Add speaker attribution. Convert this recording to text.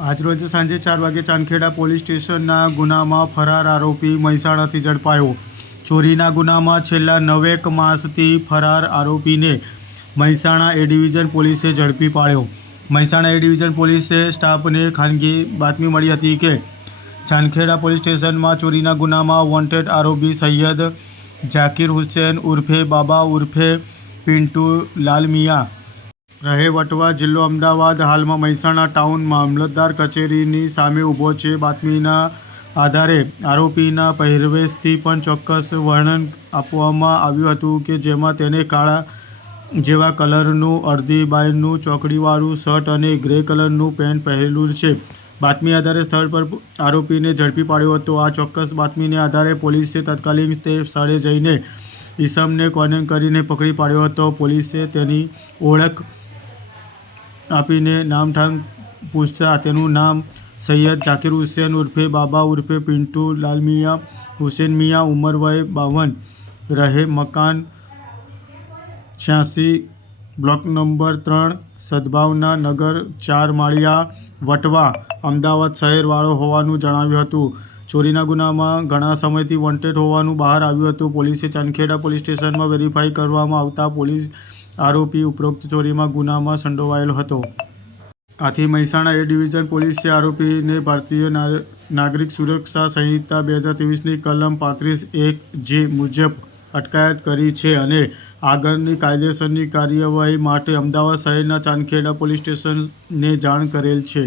Speaker 1: આજરોજ સાંજે ચાર વાગે ચાંદખેડા પોલીસ સ્ટેશનના ગુનામાં ફરાર આરોપી મહેસાણાથી ઝડપાયો. ચોરીના ગુનામાં છેલ્લા નવેક માસથી ફરાર આરોપીને મહેસાણા એ ડિવિઝન પોલીસે ઝડપી પાડ્યો. મહેસાણા એ ડિવિઝન પોલીસે સ્ટાફને ખાનગી બાતમી મળી હતી કે ચાંદખેડા પોલીસ સ્ટેશનમાં ચોરીના ગુનામાં વોન્ટેડ આરોપી સૈયદ ઝાકીર હુસેન ઉર્ફે બાબા ઉર્ફે પિન્ટુ લાલમિયા રહે વટવા જિલ્લો અમદાવાદ. હાલમાં મહેસાણા ટાઉન મામલતદાર કચેરીની સામે ઊભો છે. બાતમીના આધારે આરોપીના પહેરવેશથી પણ ચોક્કસ વર્ણન આપવામાં આવ્યું હતું કે જેમાં તેને કાળા જેવા કલરનું, અડધી બાયનું, ચોકડીવાળું શર્ટ અને ગ્રે કલરનું પેન્ટ પહેરેલું છે. બાતમી આધારે સ્થળ પર આરોપીને ઝડપી પાડ્યો હતો. આ ચોક્કસ બાતમીને આધારે પોલીસે તત્કાલીન તે સ્થળે જઈને ઈસમને કોનેન કરીને પકડી પાડ્યો હતો. પોલીસે તેની ઓળખ આપીને નામઠામ પૂછતા તેનું નામ સૈયદ જાકીર હુસેન ઉર્ફે બાબા ઉર્ફે પિન્ટુ લાલમિયા હુસેન મિયા ઉંમર વય બાવન. રહે મકાન છ્યાસી, બ્લોક નંબર ત્રણ, સદભાવના નગર ચાર માળિયા, વટવા, અમદાવાદ શહેરવાળો હોવાનું જણાવ્યું હતું. ચોરીના ગુનામાં ઘણા સમયથી વોન્ટેડ હોવાનું બહાર આવ્યું હતું. પોલીસે ચાંદખેડા પોલીસ સ્ટેશનમાં વેરીફાઈ કરવામાં આવતા પોલીસ આરોપી ઉપરોક્ત ચોરીમાં ગુનામાં સંડોવાયેલો હતો. આથી મહેસાણા એ ડિવિઝન પોલીસે આરોપીને ભારતીય નાગરિક સુરક્ષા સંહિતા બે હજાર ત્રેવીસની કલમ પાંત્રીસ એક જે મુજબ અટકાયત કરી છે અને આગળની કાયદેસરની કાર્યવાહી માટે અમદાવાદ શહેરના ચાંદખેડા પોલીસ સ્ટેશનને જાણ કરેલ છે.